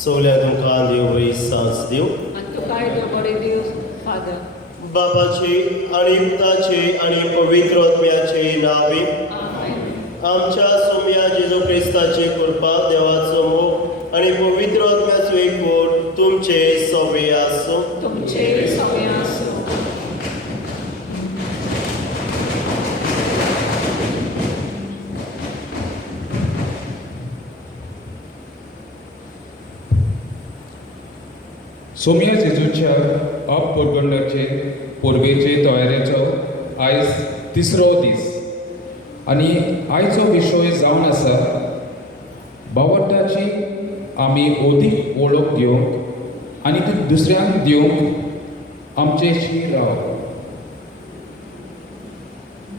सगल्या तुमकां देव बरी सांज दिव आनी तुका बरे देव फादर बाबाचे आनी पुताचे आनी पवित्र आत्म्याचे नावे आमच्या सोम्या जेजू क्रिस्ताची कृपा देवाचो मोग आनी पवित्र आत्म्याचो एकवट तुमचे सवे आसूं. तुमचे सवे आसूं. सोम्या जेजूच्या अपपरगंडाचे परबेचे तयारेचो आयज तिसरो दीस आनी आयचो विशय जावन आसा भावार्थाची आमी ओदीक वळख घेवंक आनी ती दुसऱ्यांक दिवंक आमचेशी राव.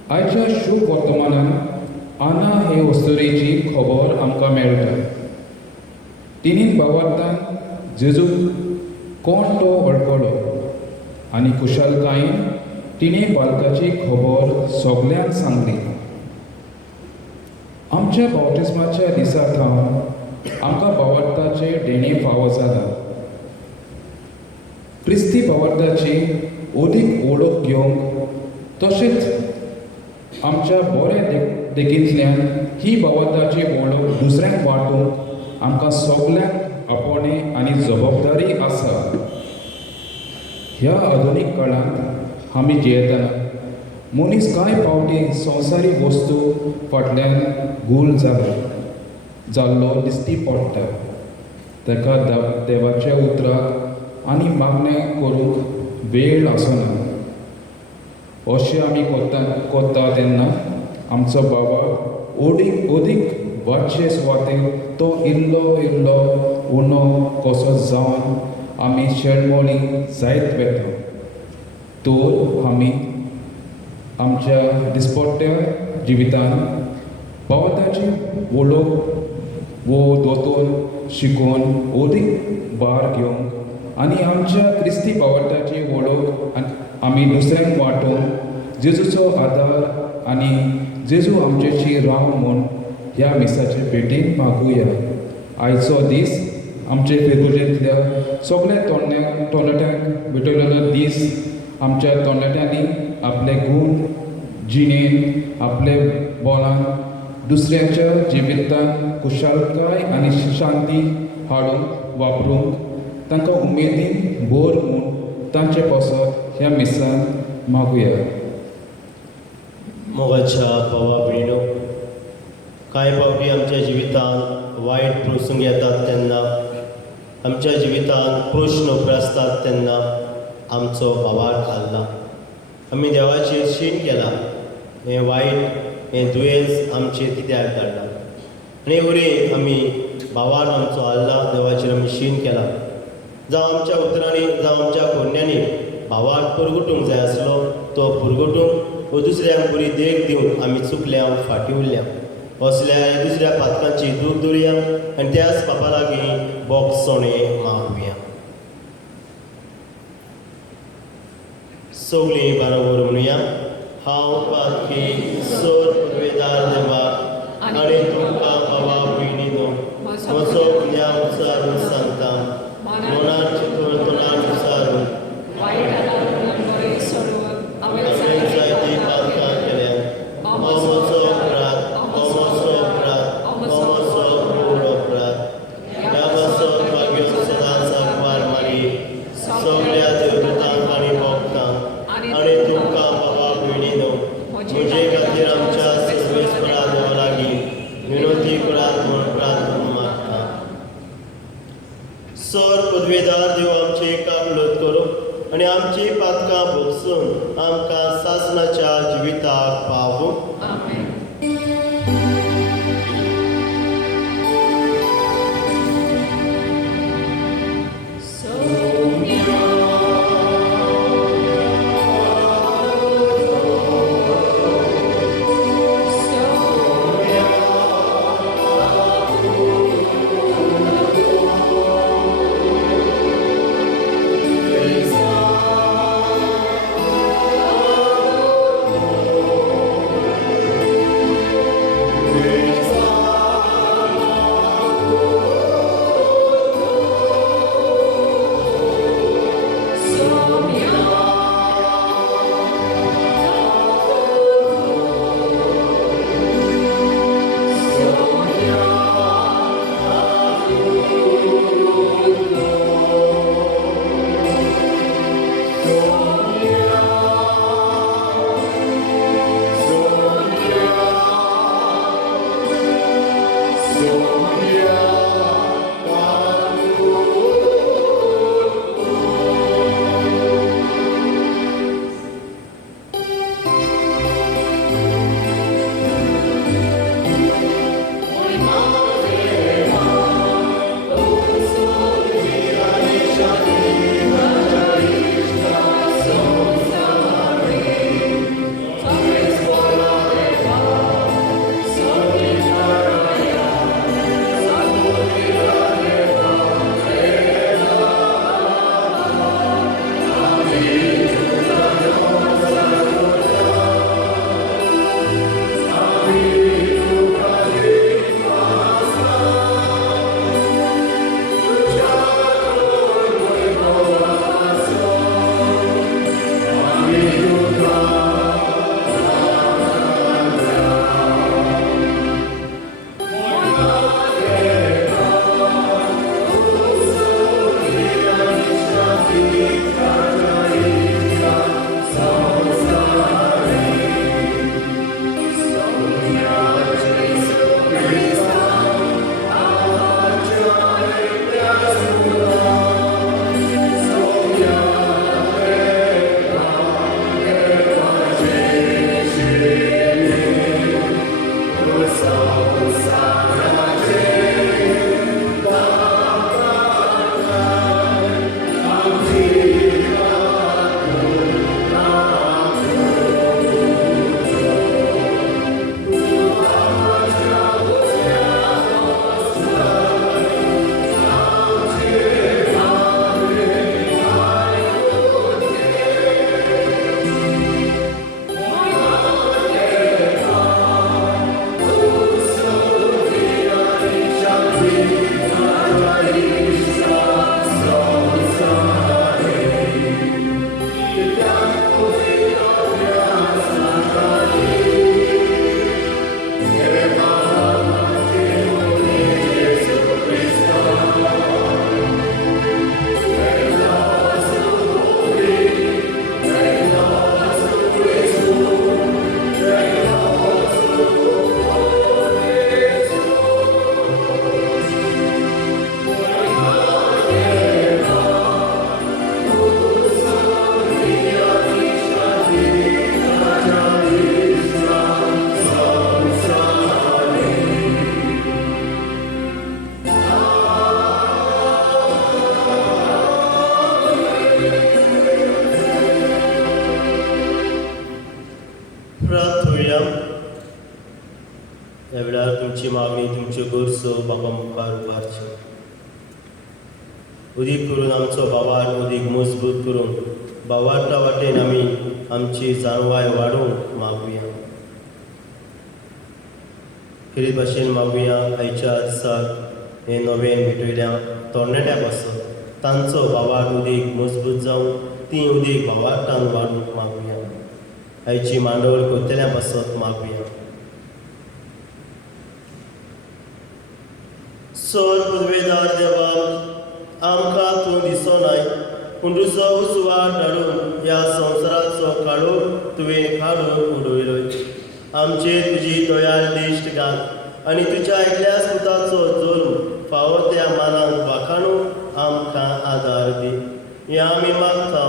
आयच्या शुभ वर्तमानांत आना हे वस्तुरेची खबर आमकां मेळटा. तिनी भावार्थान जेजू कोण तो वळखलो आनी कुशलकायेन तिणें बालकाची खबर सगल्यांक सांगली. आमच्या बावटिस्माच्या दिसा थावन आमकां भावार्थाचे देणे फावो जाला. क्रिस्ती भावार्थाची ओदीक वळख घेवंक तशेंच आमच्या बऱ्या देखींतल्यान ही भावार्थाची वळख दुसऱ्यांक वांटूंक आमकां सगल्यांक आपणे आनी जबाबदारी आसा. ह्या आधुनीक काळांत आमी जियेतना मनीस कांय फावटी संवसारीक वस्तू फाटल्यान गूल जाल्लो दिश्टी पडटा. ताका देवाच्या उतराक आनी मागण्या करूंक वेळ आसना. अशें आमी कोत्ता तेन्ना आमचो बाबा ओदीक वाटचे सुवातेक तो इल्लो उणो कसो जावन आमी शेणमोळी जायत वेता. तर आमी आमच्या दिसपट्ट्या जिवितान भावार्थाची वळख वो दोतोर शिकोवन ओदीक भार घेवंक आनी आमच्या क्रिस्ती भावार्थाची वळख आमी दुसऱ्यांक वांटून जेजूचो आदार आनी जेजू आमचेशी राव म्हूण ह्या मिसाचे भेटीन मागुया. आयचो दीस आमचे फेब्रुवारींतल्या सगळ्या तरणाट्यांक भेटयलेलो दीस. आमच्या तरणाट्यांनी आपले गूण जिणेन आपले बोलान दुसऱ्याच्या जिवितांत कुशलकाय आनी शांती हाडूंक वापरूंक तांकां उमेदीन भर म्हूण तांचे पासत ह्या मिसान मागुया. मोगाच्या भावा भयणो, कांय फावटी आमच्या जिवितांत वायट प्रसंग येतात तेन्ना आमच्या जिवितांत प्रश्न उप्रासतात तेन्ना आमचो भावार घालना. आमी देवाचेर शीण केला. हें वायट हें दुयेंस आमचेर कित्याक धाडला आनी वरी आमी भावान आमचो हल्ला देवाचेर आमी शीण केला. जावं आमच्या उतरांनी जावं आमच्या कोन्यांनी भावाक पुरगटूंक जाय आसलो तो पुरगटूंक व दुसऱ्यांक बरी देख दिवन आमी चुकल्या फाटीं उरल्या असल्या ह्या दुसऱ्या पातकांची दूख धरुया आनी त्याच पापा लागीं बोगसोणे मागुया. सगळीं बरोबर म्हणुया. हांव पातकी सोर पदवेदार देवा आनी तुमकां बाबा भयणी न्हू म्हजो पुण्या उचारून सांगता मनात चिंतून तोंडान विचारून वाईट आदारून बरे सोडून हांवें जायतीं पातकां केल्यात. हो म्हजो अपराध, हो म्हजो अपराध, हो म्हजो क्रूर अपराध. ह्या पासत भाग्यो सदांच आंकवार मारी सगळ्या देवदूतांक आनी भक्तांक आनी तुमकां बाबा भयणी न्हू म्हजे खातीर आमच्या सर्वेस्परा देवा लागीं विनोती करात म्हूण प्रार्थना मागता. सर पदवेदार देव आमचे काबलत करूं आनी आमची पातकां भोगसून आमकां सासणाच्या जिविताक पावूं. आमेन. Praise प्रार्थूया. ह्या वेळार तुमची मागणी तुमच्यो गरजो बाबा मुखार उबारच्यो. उदीक करून आमचो बाबार उदीक मजबूत करून बाबाच्या वाटेन आमी आमची जाणवाय वाडोवंक मागुया. खेरीत भाशेन मागुया आयच्या दिसाक हे नवें भेटयल्या तरणाट्या पासत तांचो बाबार उदीक मजबूत जावन ती उदीक बाबाटान वाडूंक मागुया. आयची मांडोळ करतल्या पासत मागुया. सोर पदवेदार देवा, आमकां तूं दिसोनाय पूण तुजो उजवाड धाडून ह्या संवसाराचो काळो तुवें काडून उडयलोय. आमचेर तुजी दयाळ दिश्ट घाल आनी तुज्या एकल्याच पुताचो जल्म फावो त्या मानान वाखाणूंक आमकां आदार दी. हें आमी मागता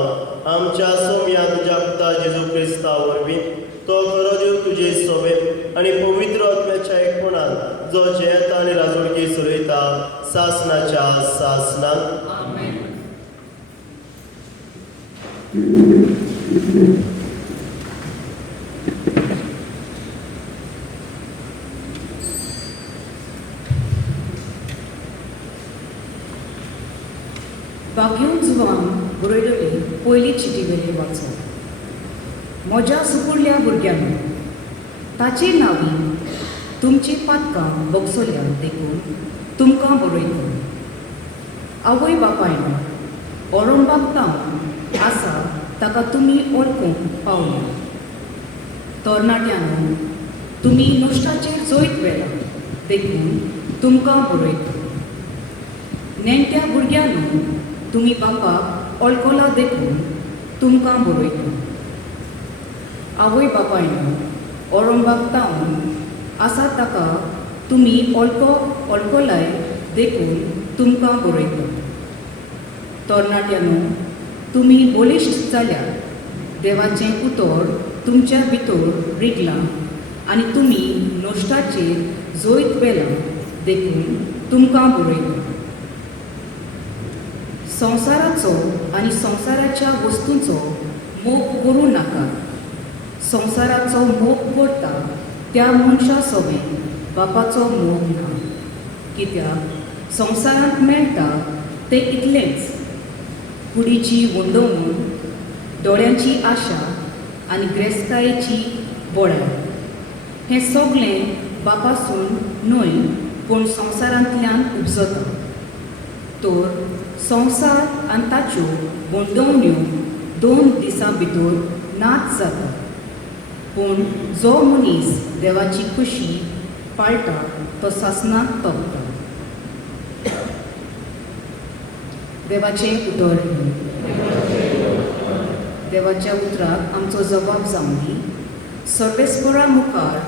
आमच्या सोम्या तुज्या पुता जेजू क्रिस्ता वरवीं. तो खरो देव तुजे सोबे आनी पवित्र आत्म्याच्या एकपणान जो जयता आनी राजवडकी चलयता सासनाच्या सासनाक. आमेन. बागेवन जुवान बरयलेली पयली चिटी वेली वाचो. म्हज्या सुकुडल्या भुरग्यांनी ताची नांवी तुमची पातकां बगसोल्या देखून तुमकां बरयता. आवय बापायनो औरंगाबाद तावन आसा ताका तुमी ओळखूंक पावल्या. तरणाट्यांनो तुमी नश्टाचेर जोयत वेला देखून तुमकां बरयता. नेणट्या भुरग्यांनो तुमी बापाक ओळखला देखून तुमकां बरयता. आवय बापायनो औरंगाबाद आसा ताका तुमी ओळखलाय देखून तुमकां बरयता. तरणाट्यांनो तुमी बलिश्ट जाल्यार देवाचें उतर तुमच्या भितर रिगलां आनी तुमी नश्टाचेर जोयत वेलां देखून तुमकां बरयता. संवसाराचो आनी संवसाराच्या वस्तूंचो मोग करूं नाका. संवसाराचो मोग करता त्या मनशा सोबें बापाचो मोग ना. कित्याक संवसारांत मेळटा तें इतलेंच, कुडीची वंडवण, दोळ्यांची आशा आनी ग्रेस्तायेची बोळाय. हें सगळें बापासून न्हय पूण संवसारांतल्यान उपजता. तर संवसार आनी ताच्यो वंडवण्यो 2 दिसां भितर नाच जाता. पूण जो मनीस देवाची खुशी पाळटा तो सासनाक तोपता. देवाचें उतर. देवाच्या उतराक आमचो जबाब जावन दी. सर्वेस्परा मुखार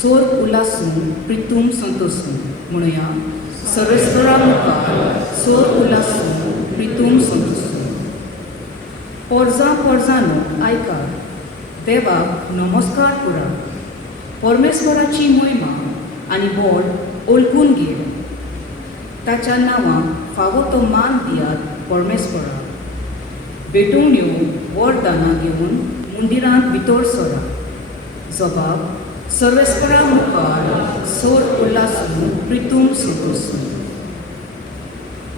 सोर उलासून प्रितूम संतोसून म्हणुया. सर्वेस्परा मुखार सोर उलासून प्रितूम संतोसून. पोरजां पोरजांनो आयका, देवाक नमस्कार करा. परमेश्वराची महिमा आनी बोड ओळखून घेया. ताच्या नांवाक फावो तो मान दियात परमेश्वराक. भेटोवण्यो वरदानां घेवन मंदिरांत भितर सरा. जबाब सर्वेस्परा मुखार सोर उल्लासून प्रितूम संतोसून.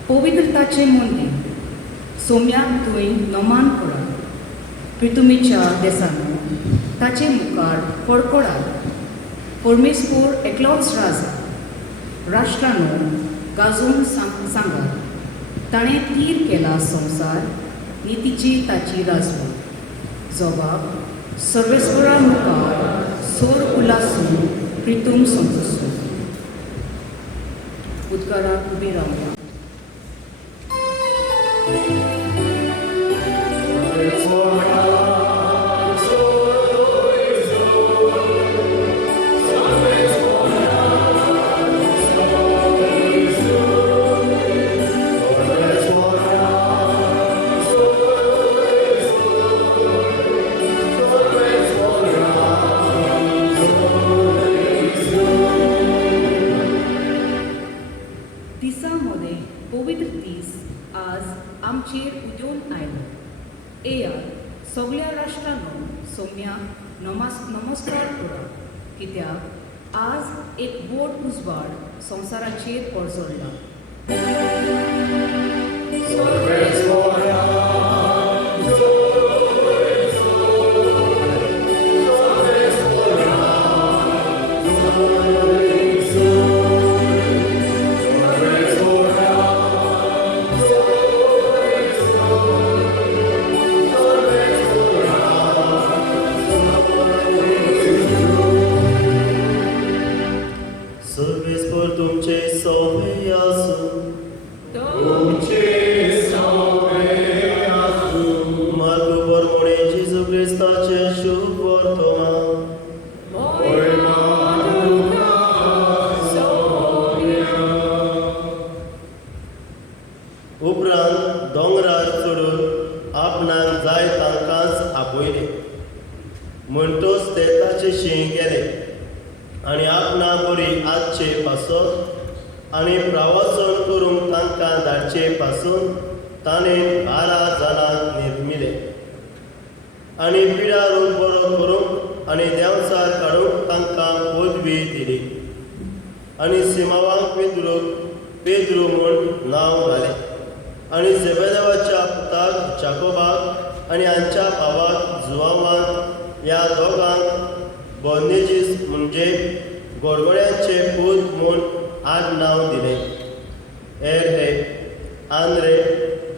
पवित्रताचें मंदीर सोम्याक थंय नमान करा. प्रितुमेच्या देसांनी ताचे मुखार कडकडात. परमेश्वर एकलोच राजा. राष्ट्रांनो गाजोवन सांगात. ताणें तीर केला संवसार नितीची ताची राजवट. जबाब सर्वेस्परा मुखार सोर उलासून प्रितूम संतोसून. उदकाराक उबी रावया. दिसांमध्ये नमस्कार करा, कित्याक आज एक बोट उजवाड संवसाराचेर पडजोडला. सर्वेस्पर तुमचे सौम्य आसूं. मार्ग बरमणे जेजू क्रिस्ताचे शुभ वर्तमान. उपरांत दोंगरार चडून आपणाक जाय तांकांच आपयले. म्हणटोच ते ताचे शीं गेले आनी आपणा बरी आजचे पासत आनी प्रवासन करूंक तांकां धाडचे पासून ताणें 12 जाणांक निर्मिले आनी पिडा रूप बरो करूंक आनी देंवचार काडूंक तांकां पदवी दिली. आनी सिमावाक पेद्रू म्हूण नांव घालें आनी झेबेदेवाच्या पुताक जाकोबाक आनी हांच्या भावाक जुआवान ह्या दोगांक बोर्नेजीस म्हणजे गोडगोड्यांचे पूत म्हूण आडनांव दिलें. हेर हे आंद्रे,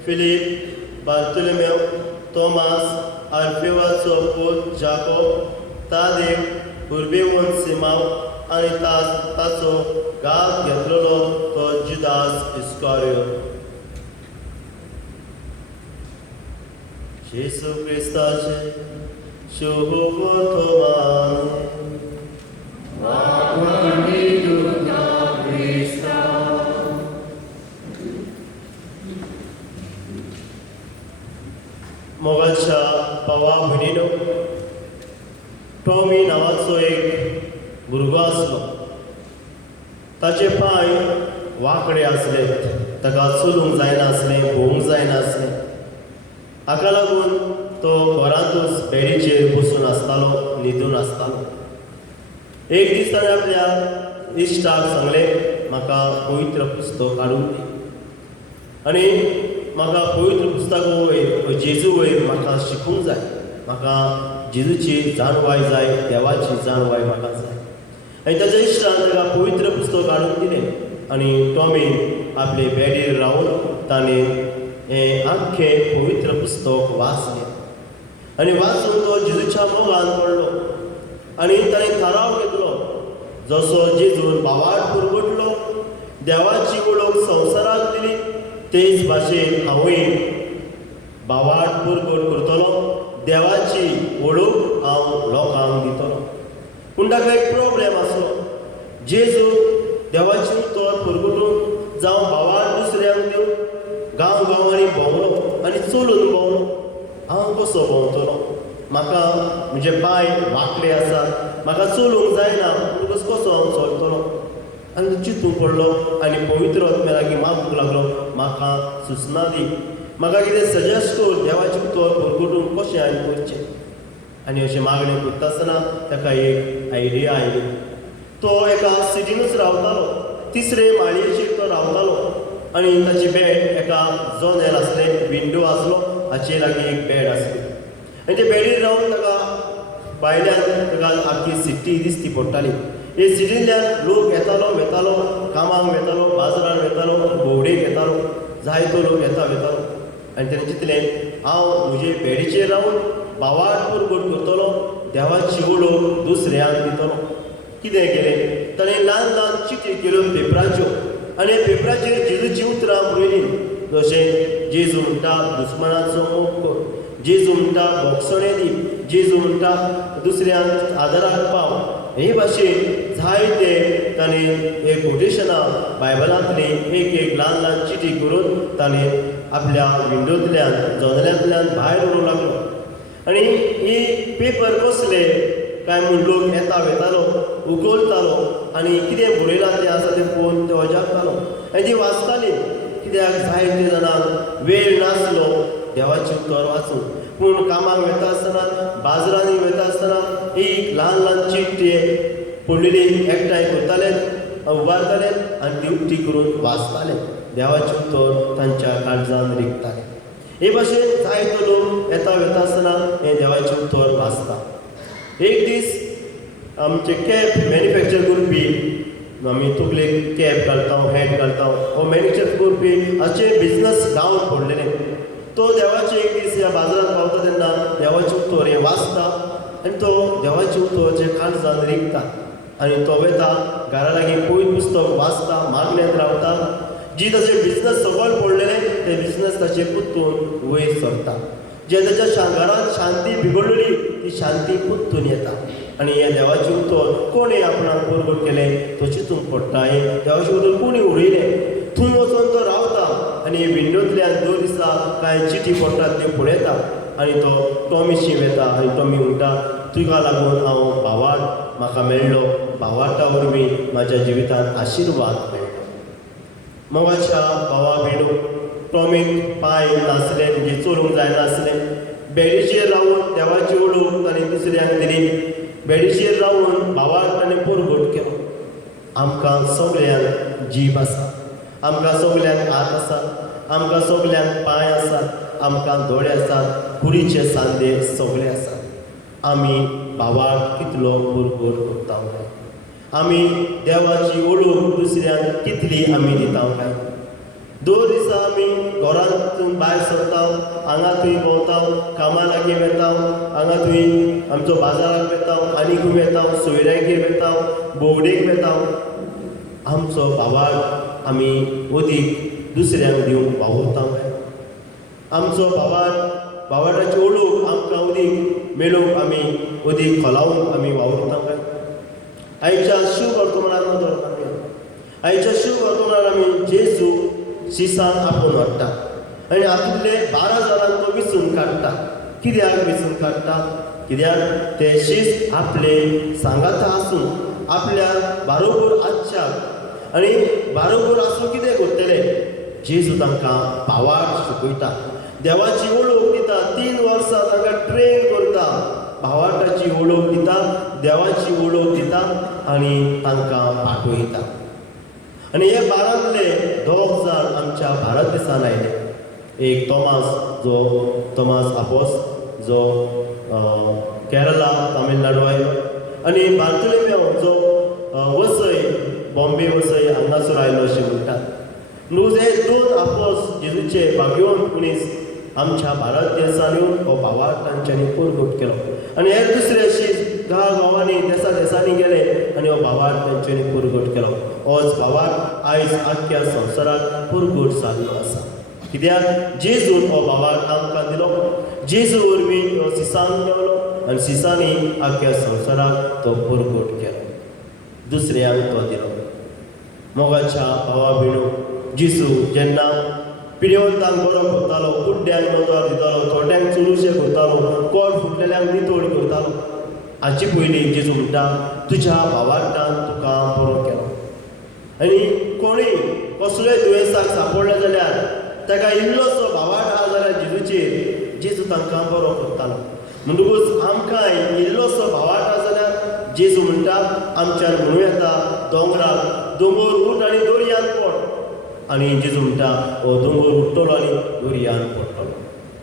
फिलीप, बार्तुलोमेव, तोमास, आल्फेवाचो पूत जाकोब, तादेव, उर्बेवून सिमाव आनी ताचो गात घेतलेलो तो जुदास इस्कारियो. जेसू क्रिस्ताचे शुभ वर्तमान. मोगाच्या भावा भयणीनो, टॉमी नांवाचो एक भुरगो आसलो. ताचे पांय वांकडे आसले, ताका चलूंक जायनासलें, भोवंक जायनासलें. हाका लागून तो घरांतूच बेडीचेर बसून आसतालो, न्हिदून आसतालो. एक दीस ताणें आपल्या इश्टाक सांगलें, म्हाका पवित्र पुस्तक हाडून दी आनी म्हाका पवित्र पुस्तक वयर जेजू वयर म्हाका शिकूंक जाय. म्हाका जेजूची जाणवाय जाय, देवाची जाणवाय म्हाका जाय. आनी ताच्या इश्टान ताका पवित्र पुस्तक हाडून दिलें आनी टॉमीन आपले बेडीर रावन ताणें हें आख्खें पवित्र पुस्तक वाचलें आनी वाचून तो जेजूच्या मोगान पडलो. आनी ताणें थाराव घेतलो, जसो जेजून बावाट पुरगटलो, देवाची वळख संवसाराक दिली, तेच भाशेन हांवूय बावाट पुरगट करतलो, देवाची वळख हांव लोकांक दितलो. पूण ताका एक प्रॉब्लेम आसलो. जेजू देवाची उतर पुरगटून जावं बावाट दुसऱ्यांक दिवं गांवांनी भोंवलो आनी चलून भोंवलो. हांव कसो भोंवतलो? म्हाका म्हजे पांय वांकडे आसात, म्हाका चलूंक जायना, म्हणटकच कसो हांव चलतलो? आनी चिंतूंक पडलो आनी पवित्र आत्म्या लागीं मागूंक लागलो, म्हाका सुचना दी, म्हाका कितें सजेस्ट कर, देवाची उतर पुरगटूंक कशें हांवें करचें. आनी अशें मागणें करता आसतना ताका एक आयडिया आयली. तो एका सिटीनूच रावतालो, 3रे माळयेचेर तो रावतालो आनी ताची बेड एका जनेल आसलें, विंडो आसलो, हाचे लागीं एक बेड आसली. आनी ते बेडीर रावन ताका भायल्यान ताका आख्खी सिटी दिसती पडटाली. हे सिटींतल्यान लोक येतालो वेतालो, कामाक वेतालो, बाजारान वेतालो, भोवडेक येतालो, जायतो लोक येता वेतालो. आनी ताणें चिंतलें, हांव म्हजे बेडीचेर रावन बावाट पुरगट करतलो, देवाची वळख दुसऱ्यांक दितलो. कितें केलें? ताणें ल्हान ल्हान चिटी केल्यो पेपराच्यो आनी ह्या पेपराचेर जेजूची उतरां बरयलीं. जशें जेजू म्हणटा दुस्मनाचो मोग कर, जेजू म्हणटा भोगसणे दी, जेजू म्हणटा दुसऱ्यांक आदाराक पाव. हे भाशेन जायते ताणें हे कोटेशनां बायबलांतली एक एक ल्हान ल्हान चिटी करून ताणें आपल्या विंडोंतल्यान जनेलांतल्यान भायर उडोवंक लागलो. आनी ही पेपर कसले काय म्हूण लोक येता वेतालो, उखलतालो आनी कितें बरयलां तें आसा तें पळोवन ते अजापतालो आनी ती वाचतालीं. कित्याक जायते जाणांक वेळ नासलो देवाची उतर वाचूंक. पूण कामाक वता आसतना बाजारांनी वता आसतना एक ल्हान ल्हान चिट्टी पडलेली एकठांय करताले उबारताले आनी ती उक्ती करून वाचताले. देवाचे उतर तांच्या काळजान रिगताले. हे भाशेन जायतो लोक येता वता आसतना हें देवाचें उतर वाचता. एक दीस आमचे कॅप मॅन्युफॅक्चर करपी आमी तकले कॅप घालता हॅट घालता हो मॅन्युफॅक्चर करपी हाचे बिजनस डावन पडलेले. तो देवाचे एक दीस ह्या बाजारात पावता तेन्ना देवाचें उतर हें वाचता आनी तो देवाचें उतर जे काळजान रिगता आनी तो वेता घरा लागीं पयलीं पुस्तक वाचता मागण्यांत रावता. जी ताचे बिजनस सकयल पडलेले ते बिजनस ताचे पुत्तून वयर सरता. जे ताच्या घरांत शांती बिगडलेली ती शांती पुत्तून येता. आनी हे देवाचें उतर कोणें आपणाक परगट केलें तो चिंतूंक पडटा. हें देवाचें उतर कोणी उडयलें थंय वचून तो रावता आनी विंडोंतल्यान दर दिसा कांय चिटी पडटात त्यो पळयता आनी तो टॉमीशी वेता आनी टॉमी म्हणटा तुका लागून हांव भावार्थ म्हाका मेळ्ळो. भावार्था वरवीं म्हाज्या जिवितांत आशिर्वाद मेळ्ळो. मोगाच्या भावा भयणो टॉमीक पांय नासले म्हणजे चलूंक जायनासलें. बेडीचेर रावून देवाची ओळख ताणें दुसऱ्यांक दिली. बेडीचेर रावून भावार्थ ताणें परगट केलो. आमकां सगळ्यांक जीब आसा. आमकां सगळ्यांक हात आसा. आमकां सगळ्यांक पांय आसात. आमकां दोळे आसात. कुडीचे सांदे सगळे आसात. आमी भावाक कितलो परगट करता काय. आमी देवाची ओळख दुसऱ्यांक कितली आमी दिता काय. दर दिसा आमी घरांतून भायर सरता हांगा थंय भोंवता कामा लागीं वेता हांगा थंय आमचो बाजाराक वेता आनी खंय वेता सोयऱ्यागेर वेता बोवडेक वेता. आमचो भावाक आमी अदीक दुसऱ्यांक दिवंक वावुरता काय. आमचो भावार्थाची ओळख आमकां अदीक मेळोवंक आमी अदीक खोलावूंक आमी वावुरता काय. आयच्या शुभ वर्तमानांत नदर आयच्या शुभ वर्तमानांत आमी जेजू शिसान आपोवन हाडटा आनी हातूंतले 12 जाणांक तो विचून काडटा. कित्याक विचून काडटा. कित्याक ते शीस आपले सांगाता आसून आपल्या बारोबर आसच्याक आनी बारोबर आसूं कितें करतले. जेजू तांकां भावार्थ शिकयता. देवाची ओळख दिता. 3 वर्सां तांकां ट्रेन करता. भावार्थाची ओळख दिता. देवाची ओळख दिता आनी तांकां पाठयता. आनी हे 12तले 2 जाण आमच्या भारत देशांत आयले. एक तोमास आपोस जो केरला तामिळनाडू आयलो आनी बार्तोलोमेव जो वसय बॉम्बे वसय हांगासर आयलो अशें म्हणटात. हे 2 आपोस जेजूचे भाग्यवंत मनीस आमच्या भारत देशांत येवन हो भावार्थ तांच्यांनी परगट केलो. आनी हे दुसरे शीस गांवांनी देशांनी गेले आनी हो भावार्थ तांच्यांनी परगट केलो. होच भावार्थ आयज आख्ख्या संवसाराक परगट जाल्लो आसा. कित्याक जेजून हो भावार्थ आमकां दिलो. जेजू वरवीं हो सिसान मेवलो आनी सिसांनी आख्ख्या संवसाराक तो परगट केलो. दुसऱ्यांक तो दिलो. मोगाच्या भावा भयणो जेजू जेन्ना पिडेवंतांक बरो करतालो कुड्ड्यांक नदर दितालो थोड्यांक चुरुशे करतालो कोड फुटलेल्यांक नितळ करतालो. हाचे पयलीं जेजू म्हणटा तुज्या भावार्थान तुका बरो केलो. आनी कोणूय कसलोय दुयेंसाक सांपडलो जाल्यार ताका इल्लोसो भावार्थ आहा जाल्यार जेजूचेर जेजू तांकां बरो करतालो. म्हणटकूच आमकांय इल्लोसो भावार्थ आहा जाल्यार जेजू म्हणटा आमच्यान म्हणूं येता दोंगराक दोंगर उठ आनी दर्यांत पड. आनी जेजू म्हणटा हो दोंगर उठ्ठलो आनी दर्यांत पडटलो.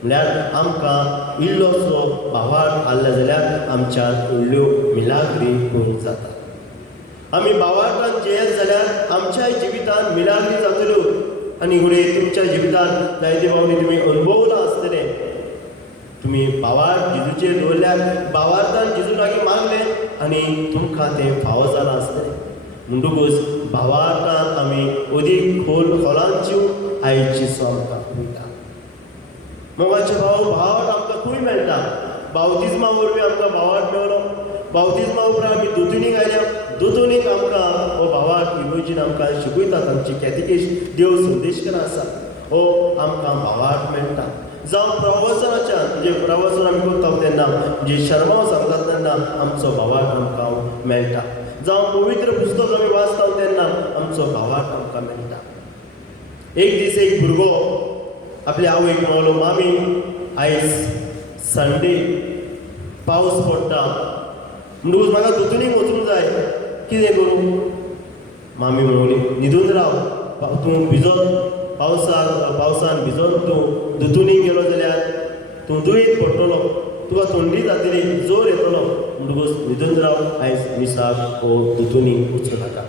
म्हळ्यार आमकां इल्लोसो भावार्थ आसले जाल्यार आमच्यान व्हडल्यो मिलाग्री करूंक जाता. आमी भावार्थान जेयत जाल्यार आमच्याय जिवितांत मिलाग्री जातल्यो. आनी फुडें तुमच्या जिवितांत जायते फावटी तुमी अनुभवला आसतले. तुमी भावार्थ जेजूचेर दवरल्यार भावार्थान जेजू लागीं मागलें आनी तुमकां तें फावो जालां आसतलें. म्हणटकूच भावार्थान आमी अदीक खोलान जीव आयज सो आमकां मेळटा. मोगाचे भावार्थ आमकां खंय मेळटा. बावतिजमा वरवीं आमकां भावार्थ मेळ्ळो. बावतिजमा उपरांत आमी दोतोनीक आयल्या. दोतोनीक आमकां हो भावार्थ इगोर्जीन आमकां शिकयतात. आमची कॅतिकेश देव संदेशकार आसा. हो आमकां भावार्थ मेळटा. जावं प्रवचनाच्यान म्हणजे प्रवचन आमी करता तेन्ना म्हणजे शर्माव सांगतात तेन्ना आमचो भावार्थ आमकां मेळटा. जावं पवित्र पुस्तक आमी वाचता तेन्ना आमचो भावार्थ आमकां मेळटा. एक दीस एक भुरगो आपल्या आवयक म्हणलो मामी आयज संडे पावस पडटा म्हणटकूच म्हाका दुतुनीक वचूंक जाय कितें करूं मामी म्हणली न्हिदून राव तूं भिजोन पावसान भिजोन तूं दुतुनीक गेलो जाल्यार तूं दुयेंत पडटलो तुका थंडी जातली जोर येतलो म्हणटकूच न्हिदून राव आयज मिसाक हो दुतुनीक वचूं नाका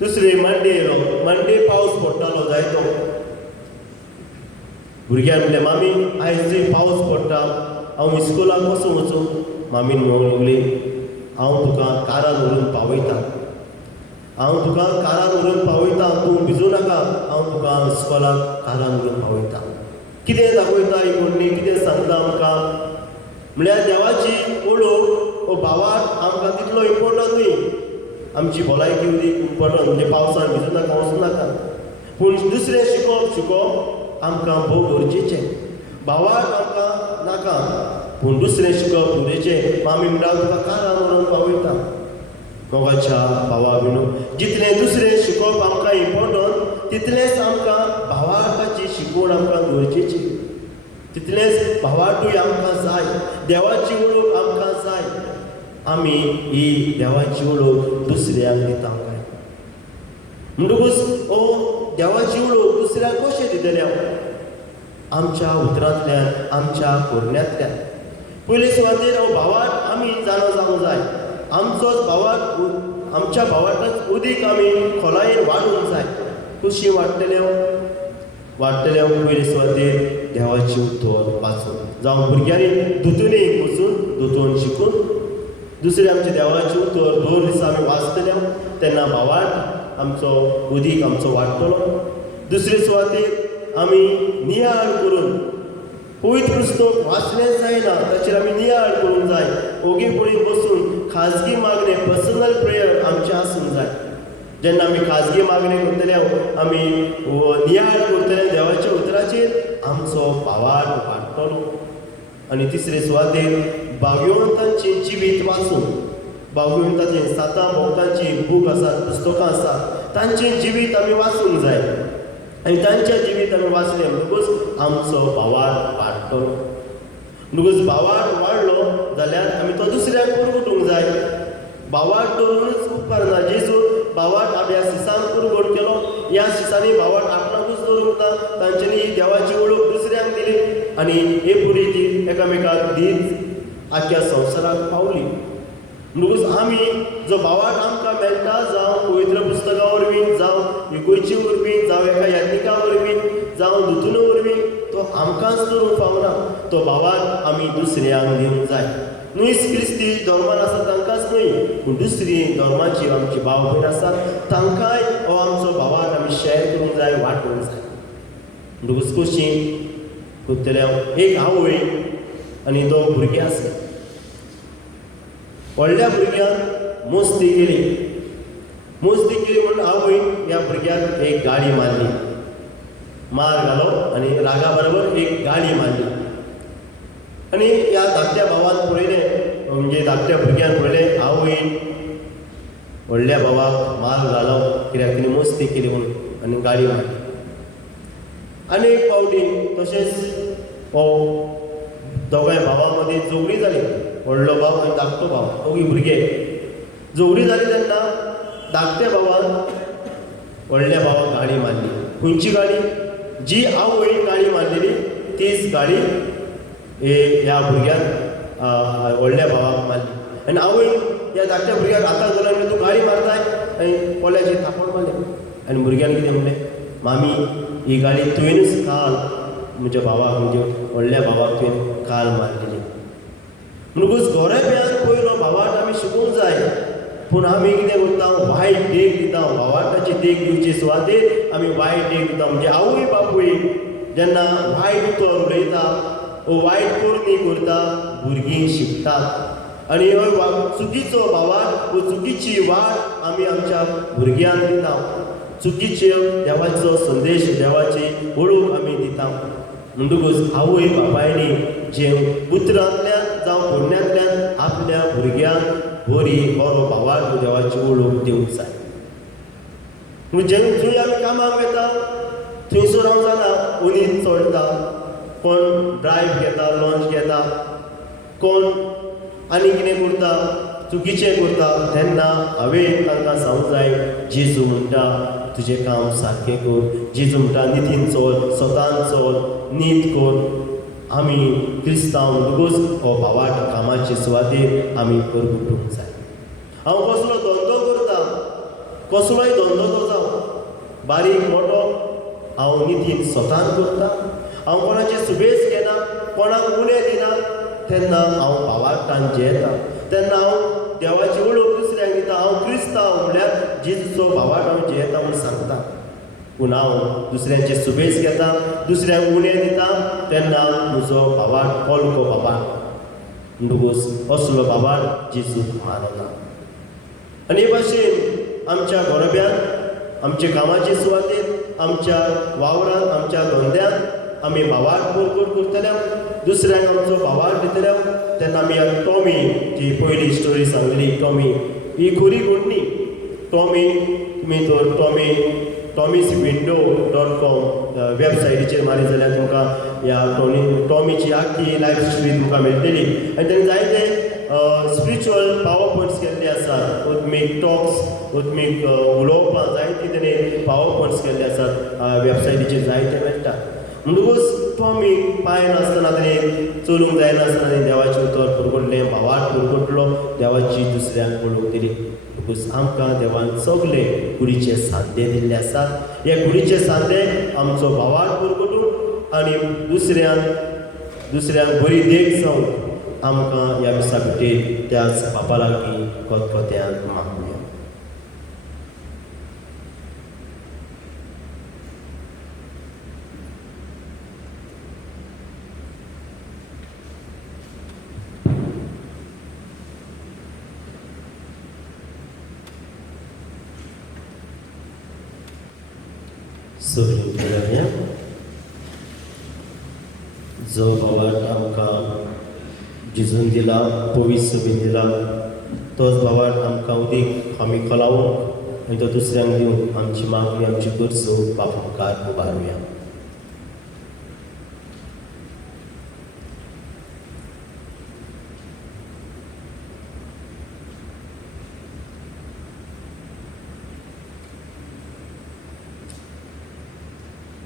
दुसरे मंडे येयलो मंडे पावस पडटालो जायतो भुरग्यान म्हणलें मामी आयज जंय पावस पडटा हांव इस्कोलाक कसो वचूं मामीन म्हणली हांव तुका कारान व्हरून पावयतां तूं भिजू नाका हांव तुका इस्कोलाक कारान व्हरून पावयतां कितें दाखयता ही कोणी कितें सांगता आमकां म्हळ्यार देवाची ओळख हो भावाक आमकां तितलो इम्पोर्टंट न्ही आमची भलायकी उदीक इम्पोर्टंट म्हणजे पावसान भिजू नाका वचूं नाका पूण दुसरें शिकोवप आमकां भोव गरजेचें भावाक आमकां नाका पूण दुसरें शिकप गरजेचें मामी म्हणटा तुका कारान व्हरून पावयता मोगाच्या भावा बिनू जितलें दुसरें शिकोवप आमकां इम्पोर्टंट तितलेंच आमकां भावाकाची शिकवण आमकां गरजेची तितलेंच भावाटूय आमकां जाय देवाची वळख आमकां जाय आमी ही देवाची वळख दुसऱ्यांक दिता काय म्हणटकूच हो देवाची वळख दुसऱ्यांक कशें दितले आमच्या उतरांतल्यान आमच्या कोरण्यांतल्यान पयले सुवातेर हो भावाक आमी जाणो जावंक जाय आमचोच भावाक आमच्या भावाकच उदीक आमी खोलायेन वाडूंक जाय कशी वाडटले पयले सुवातेर देवाची उतर वाचून जावं भुरग्यांनी दुतुनीक वचून दुतून शिकून दुसरे आमचे देवाची उतर 2 दिसां आमी वाचतले तेन्ना भावाक आमचो उदीक आमचो वाडटलो दुसरे सुवातेर आमी नियाळ करून पवित्र पुस्तक वाचलेंच जायना ताचेर आमी नियाळ करूंक जाय ओगी पळयत बसून खाजगी मागणे पर्सनल प्रेयर आमचे आसूंक जाय जेन्ना आमी खाजगी मागणे करतले आमी नियाळ करतले देवाच्या उतराचेर आमचो भावाक वाडटलो आनी तिसरे सुवातेर भाग्यवंतांचें जिवीत वाचून भाग्यवंतांचें 7 भक्तांची बूक आसात पुस्तकां आसात तांचें जिवीत आमी वाचूंक जाय आनी तांच्या जिवीत आमी वाचलें म्हणटकूच आमचो भावाक वाडटलो म्हणटकूच भावाक वाडलो जाल्यार आमी तो दुसऱ्याक पुरवटूंक जाय भावाक धरूनच उपकार ना जेजू भावाक आपल्या सिसान पुरवट केलो ह्या सिसांनी भावाक आपणाकूच दवरूंक ना तांच्यांनी ही देवाची वळख दुसऱ्यांक दिली आनी हे पुरी ती एकामेकाक दीत आख्या संवसाराक पावली म्हणटकूच आमी जो भावाक आमकां मेळटा जावं पवित्र पुस्तका वरवीं जावं युगोयचे वरवीं जावं एका याज्ञिका वरवीं जावं दुतुना वरवीं तो आमकांच दवरूंक पावना तो भावाक आमी दुसऱ्यांक दिवंक जाय नुयस क्रिस्ती धर्मान आसा तांकांच न्हय पूण दुसरी धर्माची आमची भाव भयण आसात तांकांय हो आमचो भावाक आमी शेअर करूंक जाय वांटूंक जाय म्हणटकूच कशी करतले एक आवय आनी 2 भुरगे आसा व्हडल्या भुरग्यान मस्ती केली म्हणून आवय ह्या भुरग्याक एक गाडी मारली मार घालो आनी रागा बरोबर एक गाडी मारली आनी ह्या धाकट्या भावान पळयलें म्हणजे धाकट्या भुरग्यान पळयलें आवयन व्हडल्या भावाक मार घालो कित्याक तिणें मस्ती केली म्हणून आनी गाडी मारली आनी एक फावटी तशेंच हो दोगांय भावां मदीं झगडी जाली व्हडलो भाव आनी धाकटो भाव दोगी भुरगे झगडी जाली तेन्ना धाकट्या भावान व्हडल्या भावाक गाडी मारली खंयची गाडी जी आवयन गाडी मारलेली तीच गाडी ह्या भुरग्याक व्हडल्या भावाक मारली आनी आवयन ह्या धाकट्या भुरग्याक हाताक धरलो आनी तूं गाडी मारताय आनी पोल्याचेर थापड मारलें आनी भुरग्यान कितें म्हणलें मामी ही गाडी तुवेंनूच काल म्हज्या भावाक म्हणजे व्हडल्या भावाक तुवें काल मारलेली म्हणटकूच गोरेब्यान पयलो भावाक आमी शिकूंक जाय पूण आमी कितें करता वायट देख दिता भावाटाची देख दिवचे सुवातेर आमी वायट देख दिता म्हणजे आवय बापूय जेन्ना वायट उतर उलयता वो वायट करणी करता भुरगीं शिकतात आनी हो चुकीचो भावाक वो चुकीची वाट आमी आमच्या भुरग्यांक दिता चुकीच्यो देवाचो संदेश देवाची वळख आमी दिता म्हणटकूच आवय बापायनी जे उतरांतल्यान जावं फोडण्यांतल्यान आपल्या भुरग्यांक बरी बरो भावाक देवाची वळख दिवंक जाय म्हणजे जंय आमी कामाक वेता थंयसर हांव जाणा उनीत चडटा कोण ड्रायव्ह घेता लॉन्च घेता कोण आनी कितें करता चुकीचें करता तेन्ना हांवें तांकां सांगूंक जाय जेजू म्हणटा तुजें काम सारकें कर जेजू म्हणटा नितीन चल सदांच चल नीत कर आमी क्रिस्तांव म्हणटकूच हो भावाट कामाचे सुवातेर आमी परगटूंक जाय हांव कसलो धंदो करता कसलोय धंदो तो जावं बारीक मोठो हांव नितीन स्वतान करता हांव कोणाचे सुबेज घेना कोणाक उणें दिना तेन्ना हांव भावार्थान जेयता तेन्ना हांव देवाची वळख दुसऱ्यांक दिता हांव क्रिस्तांव म्हणल्यार जेजूचो भावार्थ हांव जेयता म्हूण सांगता पूण हांव दुसऱ्यांचे सुबेज घेता दुसऱ्यांक उणें दिता तेन्ना म्हजो भावार्थ पलको भावार्थ म्हणटकूच असलो भावार्थ जेजूक मानना आनी हे भाशेन आमच्या घोरब्यांत आमच्या कामाचे सुवातेर आमच्या वावरांत आमच्या धंद्यांत आमी भावार्थ परगट करतल्या दुसऱ्यांक आमचो भावार्थ दितल्या तेन्ना आमी टॉमी जी पयली स्टोरी सांगली टॉमी ही खरी घडणी टॉमी तुमी तर tommyswindow.com वेबसायटीचेर मारी जाल्यार तुमकां ह्या टॉमीची आख्खी लायफ स्टोरी तुमकां मेळटली आनी ताणें जायते स्पिरिच्युअल पावर पॉयंट्स केल्ले आसात तुमी टॉक्स तुमी उलोवपां जायती ताणें पावर पॉयंट्स केल्ले आसात वेबसायटीचेर जायते मेळटात म्हणटकूच टॉमी पांय नासतना ताणें चलूंक जायनासतना ताणें देवाचें उतर परगटलें भावार्थ परगटलो देवाची दुसऱ्यांक वळख दिली म्हणटकूच आमकां देवान सगळे कुडीचे सांदे दिल्ले आसात हे कुडीचे सांदे आमचो भावार्थ परगटून आनी दुसऱ्यांक बरी देख जावंक आमकां ह्या दिसा भितर त्याच बापा लागीं कोतकोत्यान मागुया सगळीं जो भावार्थ आमकां जेजून दिला पवित्र सभेन दिला तोच भावार्थ आमकां उदीक आमी कलावूंक आनी तो दुसऱ्यांक दिवंक आमची मागणी आमची गरजो बापा मुखार उबारुया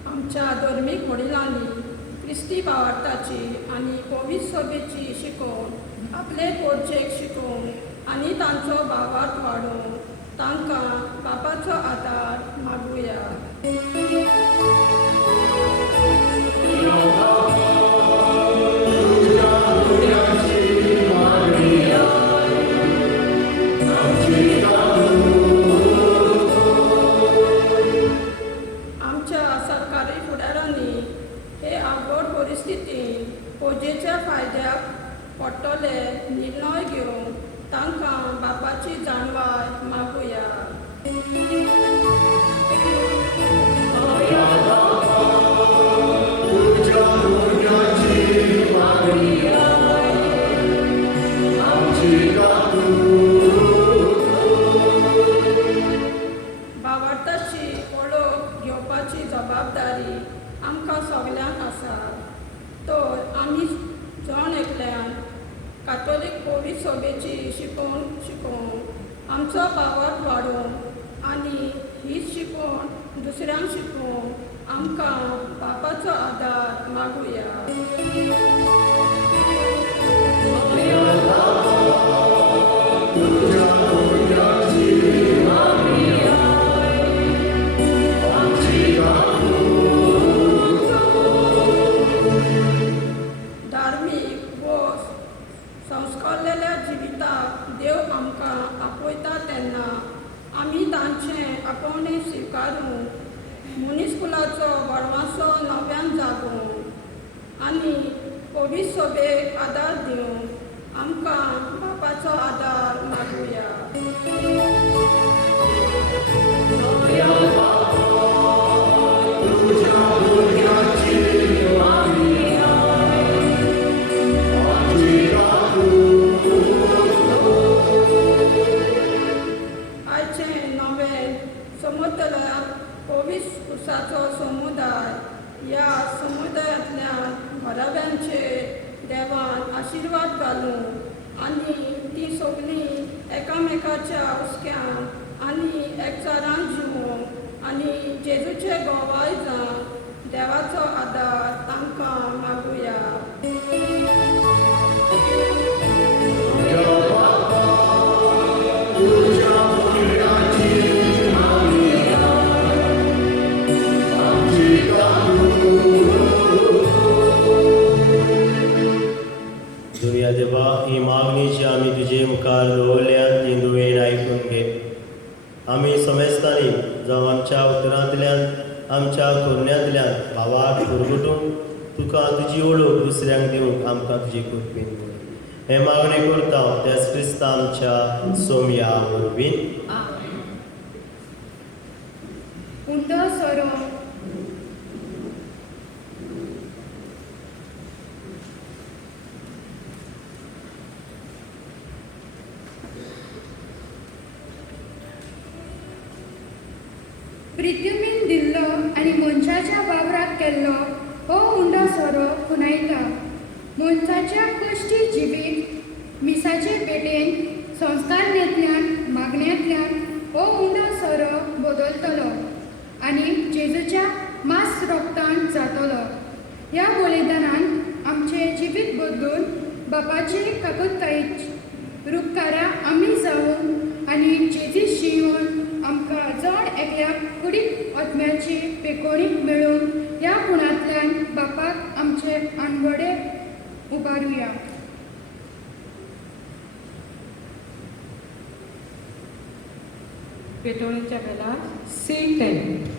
आमच्या धर्मीक वडिलांनी क्रिस्ती भावार्थाची आनी पवित्र सभेची शिकोवन आपले पोरचेक शिकोवंक आनी तांचो भावार्थ वाडोवंक तांकां बापाचो आदार मागुया पोजेच्या फायद्याक पडटले निर्णय घेवंक तांकां बापाची जाणवाय मागुया भावार्थाची वळख घेवपाची जबाबदारी आमकां सगल्यांक आसा तर आमी जण एकल्यान कातोलीक पवित्र सभेची शिकोवंक आमचो भावार्थ वाडोवंक आनी हीच शिकोवन दुसऱ्यांक शिकोवंक आमकां बापाचो आदार मागुया संस्कारलेल्या जिविताक देव आमकां आपयता तेन्ना आमी तांचें आपोवणें स्विकारूंक मुनिस्कुलाचो वडवासो नव्यान जागोवंक आनी पवित्र सभेक आदार दिवंक आमकां बापाचो आदार मागुया पवित्र उसाचो समुदाय ह्या समुदायांतल्यान तुजे मुखार दवरल्यान ती दुवेन आयकून घे. आमी समेस्तांनी जावं आमच्या उतरांतल्यान आमच्या कुरण्यांतल्यान भावाक पुरगुटून तुका तुजी ओळख दुसऱ्यांक दिवंक आमकां तुजी कृपेन कर. हे मागणे करता त्याच क्रिस्ता आमच्या सोमया वरवीं. आमेन. उंडो सोरो पृथ्वीन दिल्लो आनी मनशाच्या वावराक केल्लो हो उंडो सोरो खुनायता. मनशाच्या कश्टी जिबीक मिसाचे पेटेन संस्कारांतल्यान मागण्यांतल्यान हो उंडो सोरो बदलतलो आनी जेजूच्या मास रोगतान जातलो. ह्या बलिदानांत आमचें जिवीत बदलून बापाची काकुतकायेची रुपकारां आमी जावून आनी जेजीस जिवन आमकां जण एकल्याक कुडीत आत्म्याची पेकोणीक मेळून ह्या गुणांतल्यान बापाक आमचे आनवडे उबारुया. पेटोळेच्या वेळार C10.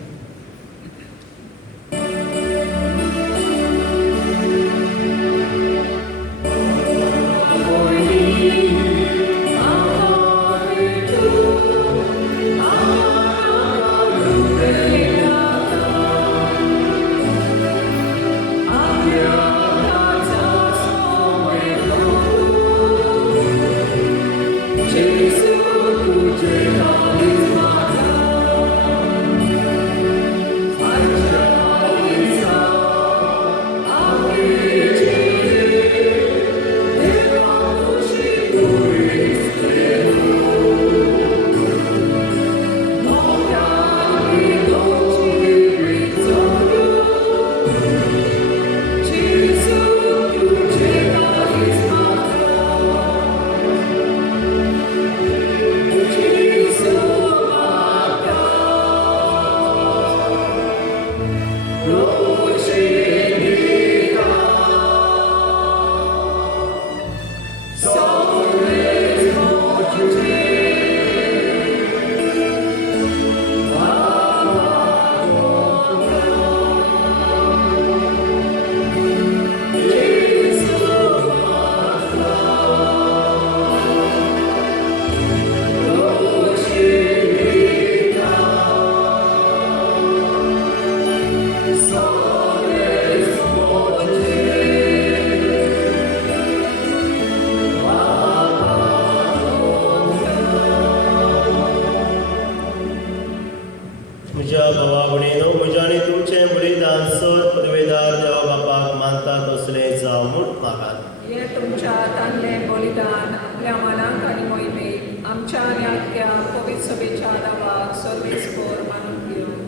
म्हज्या भावा भयणीनो, म्हजें आनी तुमचें बलिदान सर पदवेदार देवा बापाक मानता तसलें जावं म्हूण मागात. हे तुमच्या ताल्लें बलिदान आपल्या मनाक आनी मोहिमेक आमच्या आनी आख्या पवित्र सभेच्या नांवाक सर्वेस्पर मानून घेवन.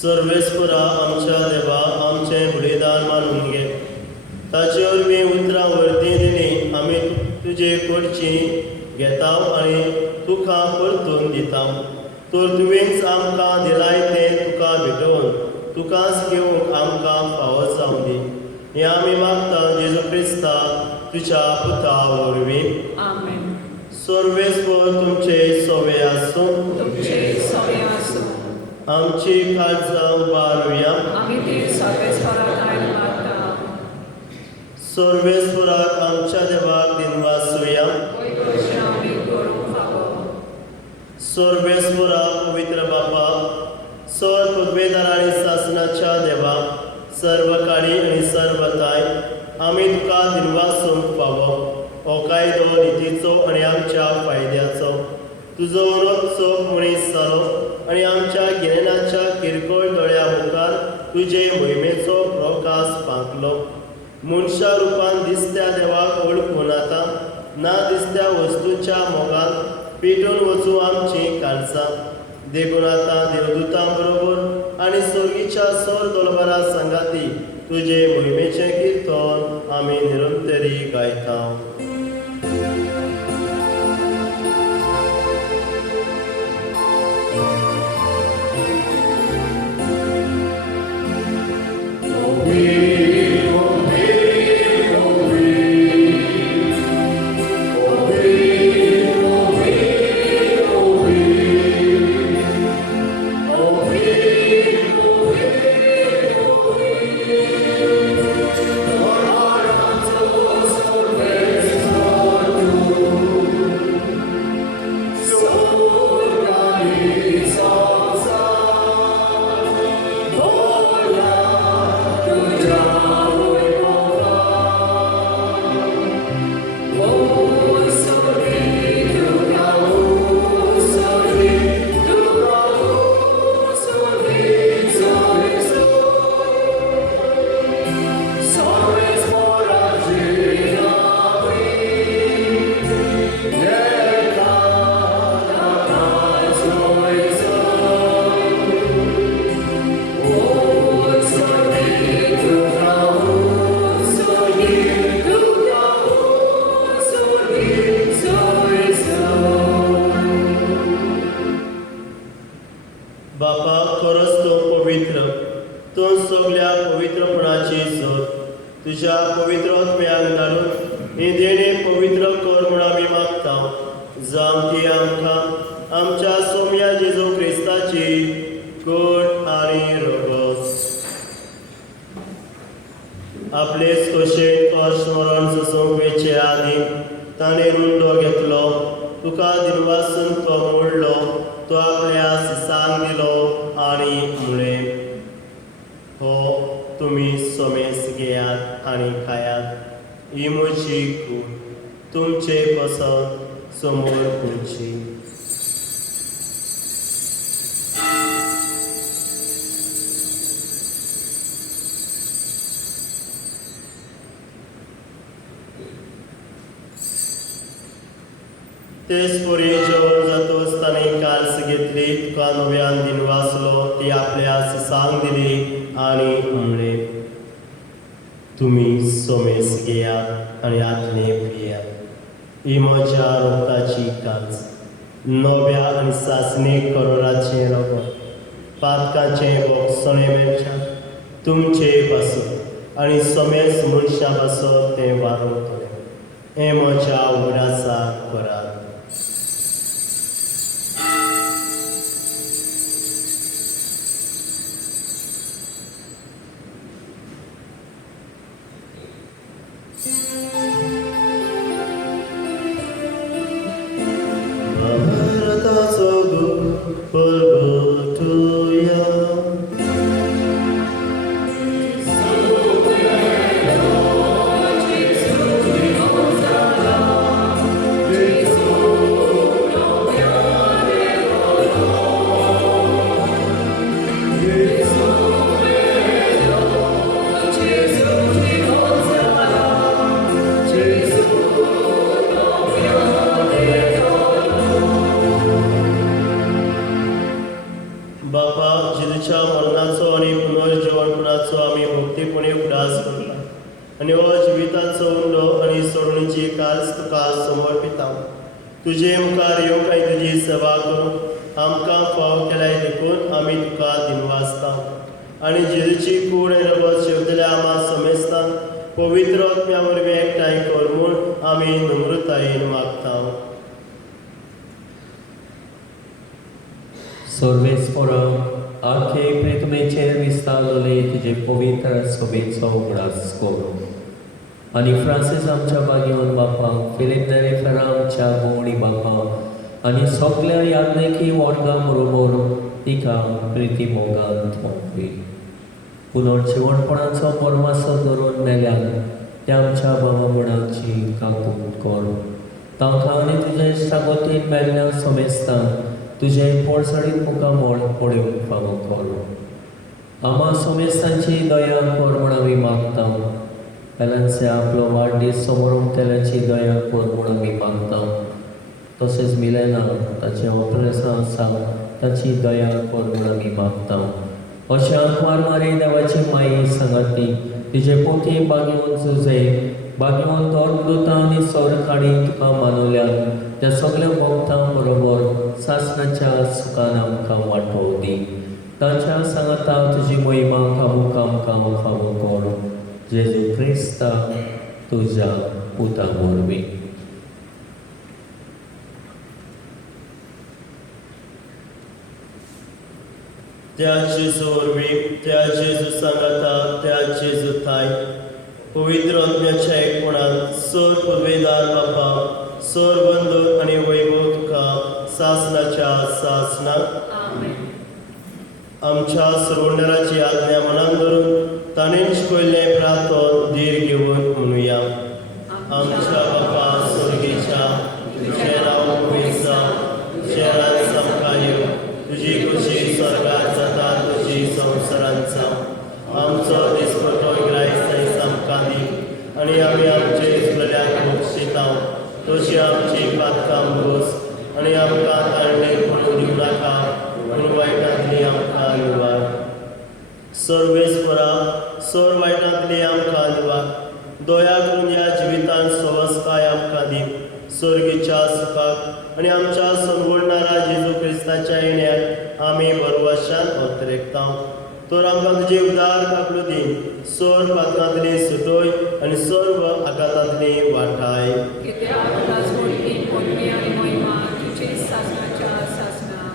सर्वेस्परा आमच्या देवा आमचें बलिदान मानून घे. ताचे वरवीं उतरां वर्ती दिली आमी तुजे कडचीं घेता आनी तुका परतून दिता. तर तुवेंच आमकां दिलाय तें तुका भेटोवन तुकाच घेवंक आमकां फावो जावं दी. हें आमी मागता जेजू क्रिस्ता तुज्या पुता वरवीं. आमेन. सर्वेस्पर तुमचे सोवे आसूं. तुमचे सवे आसूं. आमची काळजां उबारुया. आमी ती सर्वेस्पराक आयज मारता. सर्वेस्पराक आमच्या देवाक दिनवासुया. वैतोशें आमी करूंक फावो. सर्वेस्परा पवित्र बापा, सर पदवेदार आनी शासनाच्या देवा, सर्व काळी आनी सर्वताय आमी तुका दिनवासूंक फावो. हो कायदो नितीचो आनी आमच्या फायद्याचो. तुजो रोजचो मनीस जालो आनी आमच्या गिरेनाच्या किरकोळ दोळ्या मुखार तुजे मोहिमेचो प्रकाश पांकलो. मनशा रुपान दिसत्या देवाक वळखून आतां ना दिसत्या वस्तूंच्या मोगान पेटून वचूं आमचीं काळजां. देखून आतां देवदूतां बरोबर आनी सर्गीच्या सर दोलबारा संगाती तुजे मोहिमेचें किर्तन आमी निरंतरी गायता. उंडो घेतलो, तुका दिनवासून तो मोडलो, तो आपल्या सिसांक दिलो आनी म्हळें, हो तुमी सोमेस घेयात आनी खायात, ही म्हजी कूड, तुमचे पसंत समोर उरची. तेच परी जेवण जातो आसतना काल्स घेतली, तुका नव्यान दिनवासलो, ती आपल्या सिसांक दिली आनी म्हणलें, तुमी सोमेस घेयात आनी आदले पियात, ही म्हज्या रोगताची काल्स, नव्या आनी सासणेक करोराचें रगत, पातकाचें बोगसणे मेळच्या तुमचे पासून आनी सोमेस मनशा पासत तें वारोवतलें, हें म्हज्या उगडासाक करात. भारताचो दूत परगटुया, बापा, जेजूच्या मरणाचो आनी पुनर्जीवनाचो आमी भक्तीपणे उडास करता आनी हो जिविताचो उंडो आनी सोडणीची काल्स तुका समर्पिता. तुजे मुखार येवंक आनी तुजी सेवा करून आमकां फाव केल्याय देखून आमी तुका दिनवासता आनी जेजूची कूड आनी रगत शेवतल्या आमा समेस्तान पवित्र आत्म्या वरवीं एकठांय कर म्हूण आमी नम्रतायेन मागता. सर्वेस्परम आखे प्रेतमेचेर विस्तारलोले तुजे पवित्र सोबेचो उगडास कर आनी फ्रांसीस आमच्या बागेवन बापाक, फिलिप नेरेफेरा आमच्या भोंवडी बापाक आनी सगल्या याज्ञिकी वर्गां बरोबर तिका प्रिती मोगांत मोगली. पुनर्जीवणपणाचो परमासो धरून मेल्यान त्या आमच्या भावगणाची काकूट कर. तांकां आनी तुज्या इश्टागतीन मेल्ल्या समेस्तान तुजे पडसडीत मुखामोळ पडूंक फावो कर. आमा समेस्तांची दया कर म्हूण आमी मागता. पेलांचे आपलो वाडदीस समोरून केल्याची दया कर म्हूण आमी मागता. तशेंच मिलेना ताचें ऑपरेशन आसा ताची दया कर म्हूण आमी मागता. अशा वारमारी देवाची माई सांगाती तिजे पोती बागेवन झुजे बागेवन दोता आनी सोर काडी तुका मानवल्यान त्या सगळ्या भक्तां बरोबर सासणाच्या सुखान आमकां वांटो दी. तांच्या सांगाता तुजी महिमा कामूक आमकां फावो कर. जेजू क्रिस्ता तुज्या पुता वरवीं. त्या जेजू वरवीं, त्या जेजू सांगाता, त्या जेजू थाय, पवित्र आत्म्याच्या एकपणान सोर पदवेदार बापा, सोर बंदूक आनी वैभव तुका सासणाच्या सासणाक आमच्या सर्वंडराची आज्ञा मनान धरून ताणें शिकयल्लें प्रार्थन धीर घेवन म्हणुया. आमच्या बापा स्वर्गीच्या, तुजें नांव पवित्र जावं, तुजें राज्य आमकां येवं, तुजी खुशी स्वर्गांत जाता तुजी संवसारांत जावं. आमचो दिसपतो गिरायक आयज आमकां दी आनी आमी आमचे इश्टल्याक बक्षिता तशी आमची पातकां भोस आनी आमकां ताळणेर पडूंक दिवं नाका पूण वायटांतली आमकां निवार. सर्वेस्परा, सोर वायटांतली आमकां निवार. दया करून ह्या जिवितांत सवस्काय आमकां दी. स्वर्गीच्या सुखाक आनी आमच्या संगोडणारा जेजू क्रिस्ताच्या येण्याक आमी भरवशान उतरेकता. तर आमकां तुजी उदार काकलो दी. सोर पातकांतली सुटोय आनी सर्व आघातांतली वाटाय. कित्याक राजवटी पोरमी आनी महिमा तुजे सासणाच्या सासणा.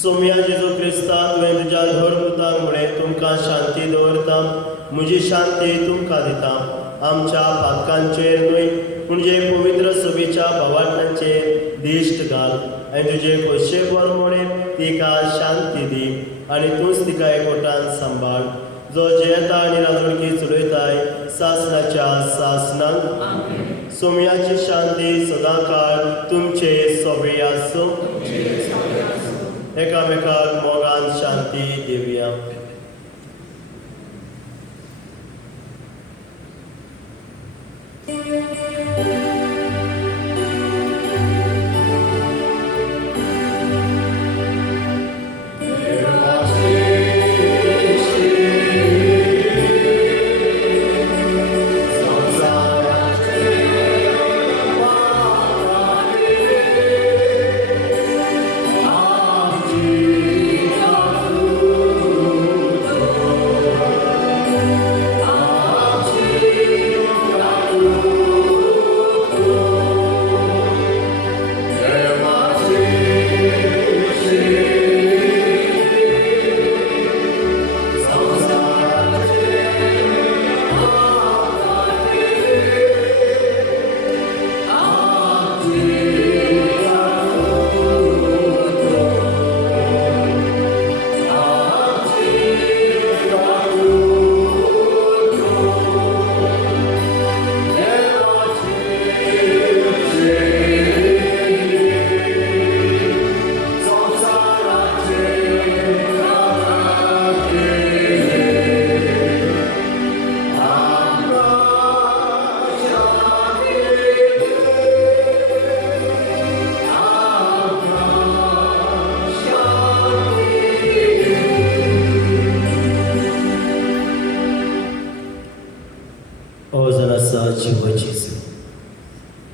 सोम्या जेजू क्रिस्ता तुवें तुज्या धर पुताक म्हळें तुमकां शांती दवरता, म्हजी शांती तुमकां दिता. आमच्या पातकांचेर न्हय म्हणजे पवित्र सभेच्या भावार्थांचे दिश्ट घाल आनी तुजे खोशे बरमोडे तिका शांती दी आनी तूंच तिका एकवटान सांबाळ जो जेता आनी राजवडकी चलयताय सासणाच्या सासणांक सोम्याची शांती सदांकाळ तुमचे सोबे आसूं एकामेकाक मोगान शांती दिवया.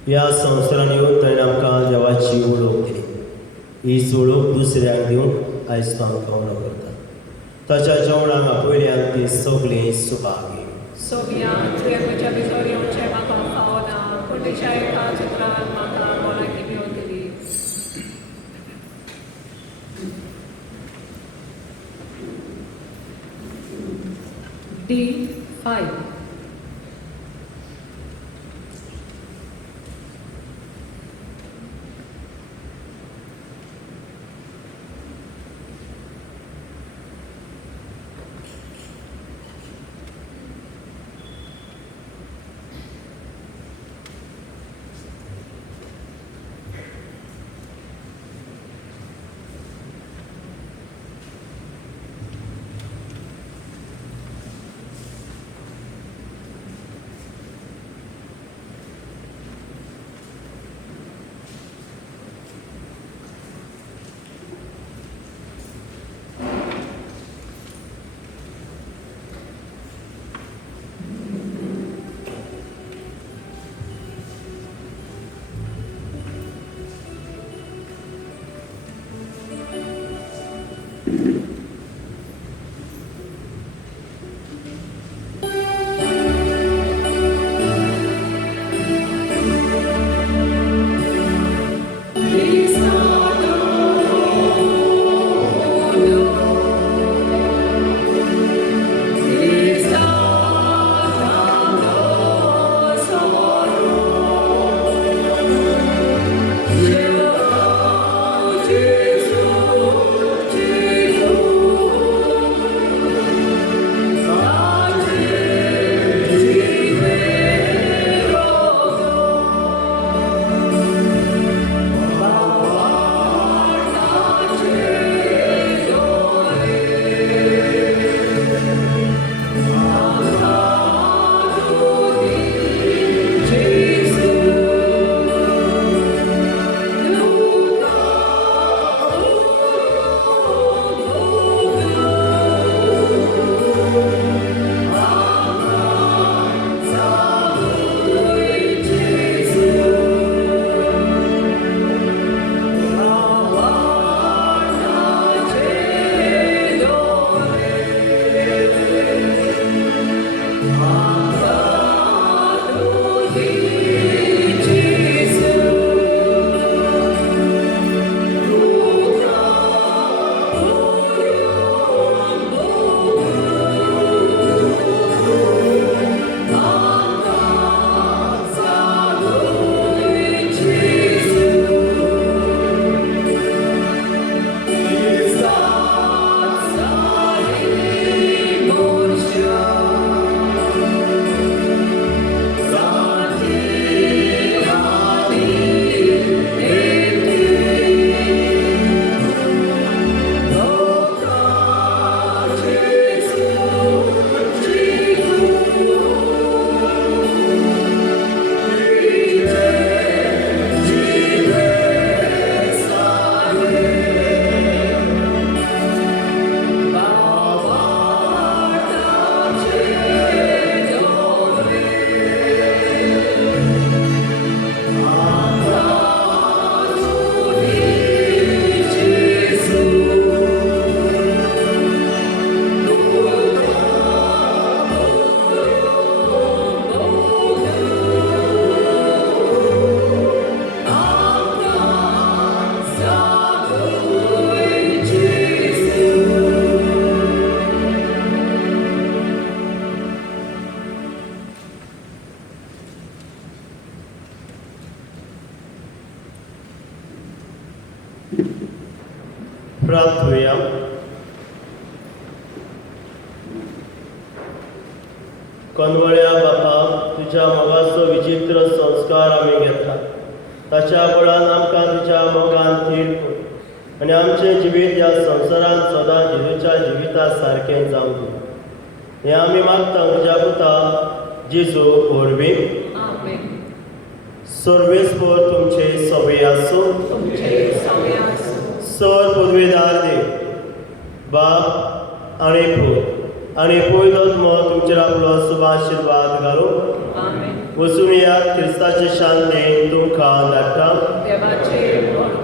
ह्या संवसारान येवन ताणें आमकां देवाची वळख दिली. हीच वळख दुसऱ्यांक दिवंक आयज तो आमकां उणो करता. ताच्या जेवणाक आपयल्यान ती सगळीं सुभागी. सोम्या तुवें म्हज्या भितर येवचें म्हाका फावना पूण तुज्या एका चित्रान म्हाका भलायकी मेळून दिली. D5. प्रार्थूया. कनवळ्या बापा, तुझ्या मोगाचो विचित्र संस्कार आमी घेता. ताच्या बळान आमकां तुज्या मोगान थीट कर आनी आमचें जिवीत ह्या संवसारांत सदां जेजूच्या जिविता सारकें जावं दी. हें आमी मागता तुज्या पुता जेजू वरवीं. आमेन. सर्वेस्पर तुमचे सभे आसूं. तुमचे सवय आसूं. सर पदवेदार देव बाप आनी पूत आनी पवित्रात्मो तुमचेर आपलो शुभ आशिर्वाद घालूं. आमेन. वचून या क्रिस्ताचे शांतीन तुमकां धाडटा. देवाचे उपकार.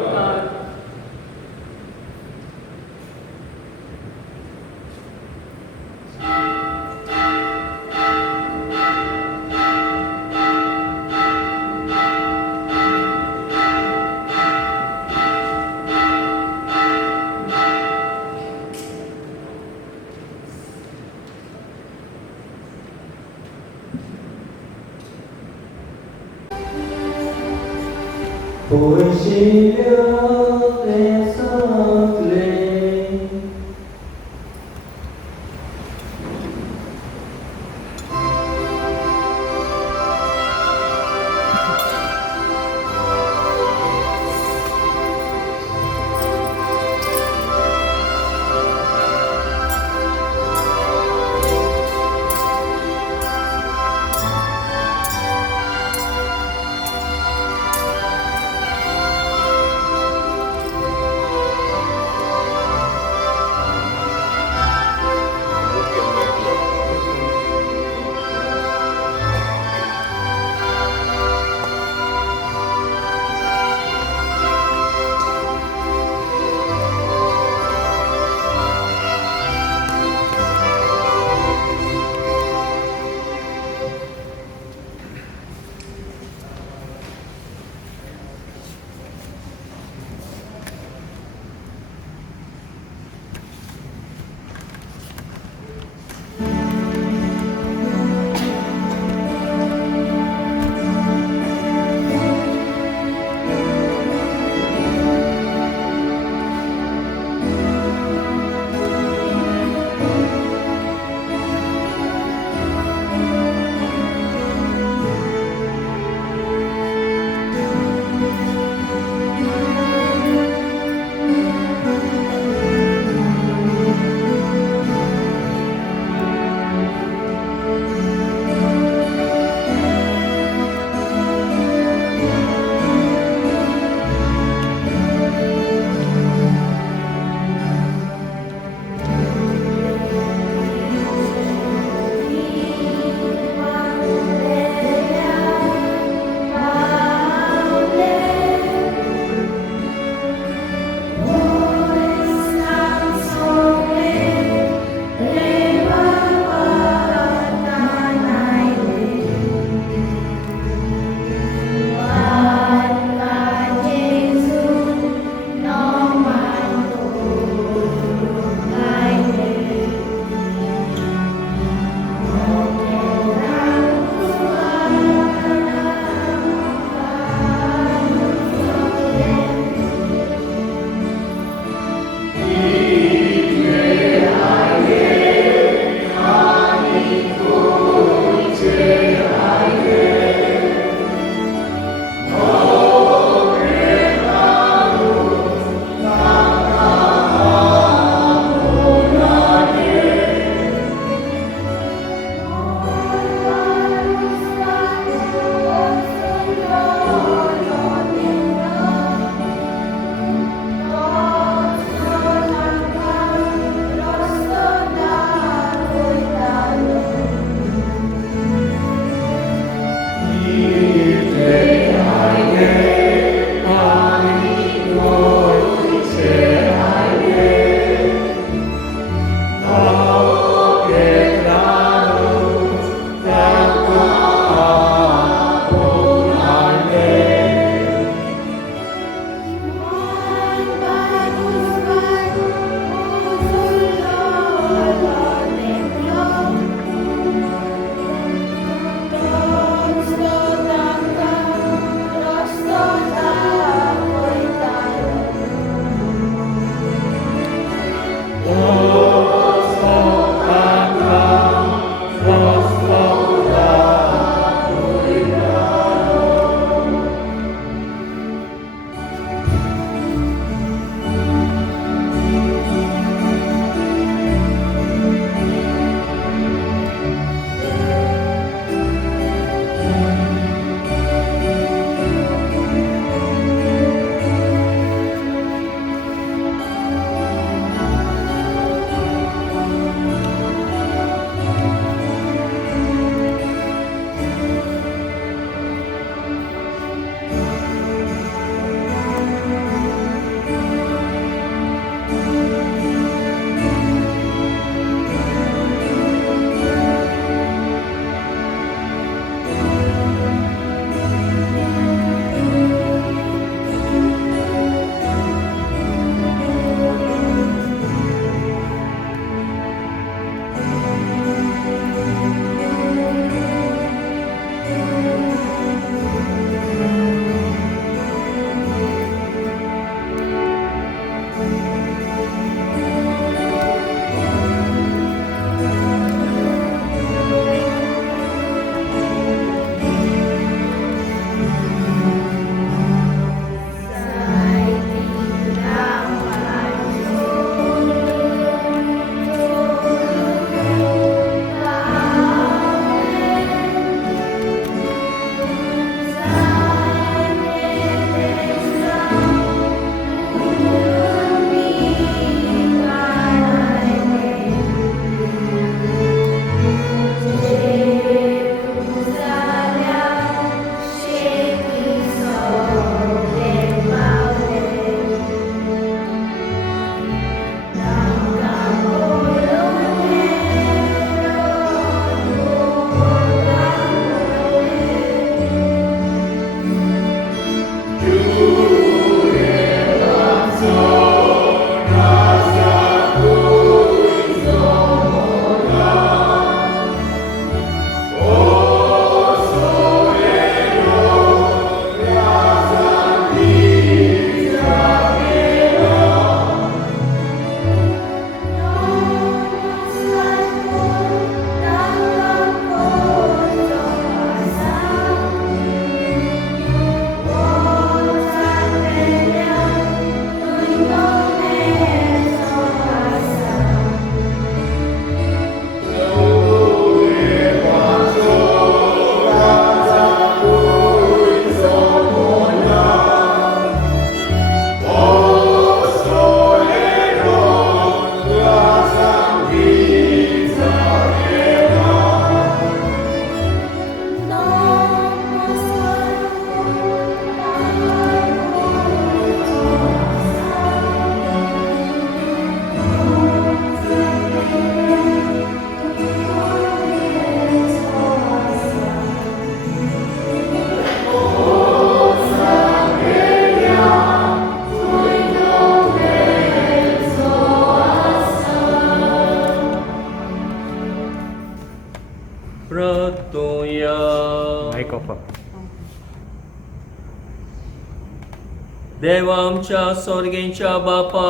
देवा आमच्या स्वर्गेच्या बापा,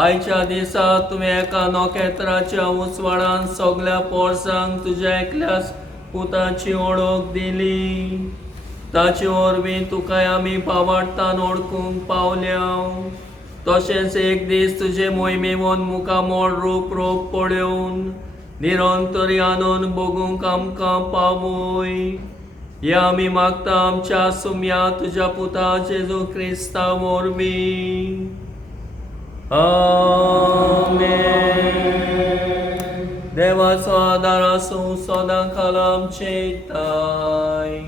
आयच्या दिसा तुवें एका नोखेत्राच्या उजवाडान सगल्या पोरसांक तुज्या एकल्याच पुताची ओळख दिली. ताचे वरवीं तुका आमी पावाडटान ओळखूंक पावल्या. तशेंच एक दीस तुजे मोहिमेवन मुखामोळ रूप पळोवन निरंतरी आनंद बगूंक आमकां पावय. हे आमी मागता आमच्या सुम्या तुज्या पुता जेजू क्रिस्ता वरवीं. आमेन. देवाचो आदार आसूं सदांकाल आमचे ताय.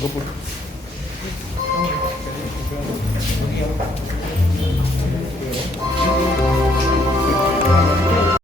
Go put.